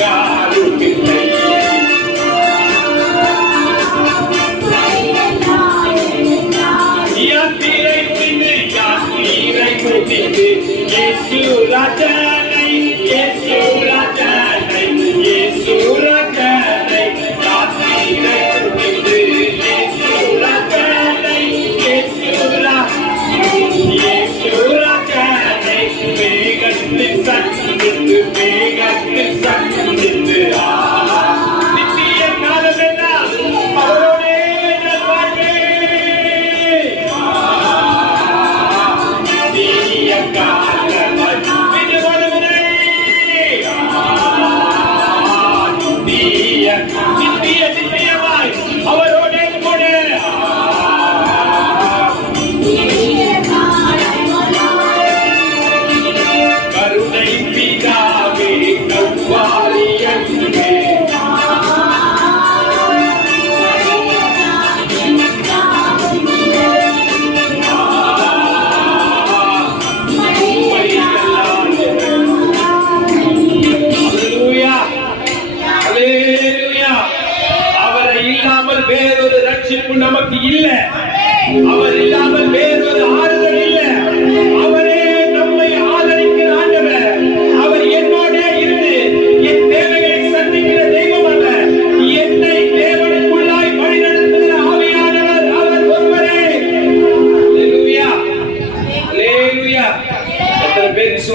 யாருமில்லை. யாத்திரை தின்னு யாத்திரை முடித்து இயேசு ராஜனை இயேசு ராஜனை இயேசு ராஜனை யாத்திரை முடித்து இயேசு ராஜனை இயேசு ராஜனை மேகத்தில் சந்தித்து மேகத்தில் சந்தித்து நித்திய காலமெல்லாம் அவரோடே நான் வாழ்வேன். நித்திய காலமாய் நித்தியமாய் அவரோடே கூட கருணை பிதாவே கல்வாரியங்கே அவரை இல்லாமல் வேறொரு ரட்சிப்பு நமக்கு இல்லை. அவர் இல்லாமல் வேறொரு ஆறுதல் இல்லை. அவரே நம்மை ஆதரிக்கிற ஆண்டவர். அவர் என்னோட இருந்து என் தேவைகளை சந்திக்கிற தெய்வம் அல்ல, என்னை தேவனுக்குள்ளாய் வழிநடத்துகிற ஆவியானவர் அவர் ஒருவரே. அல்லேலூயா, அல்லேலூயா. எத்தனை பேர்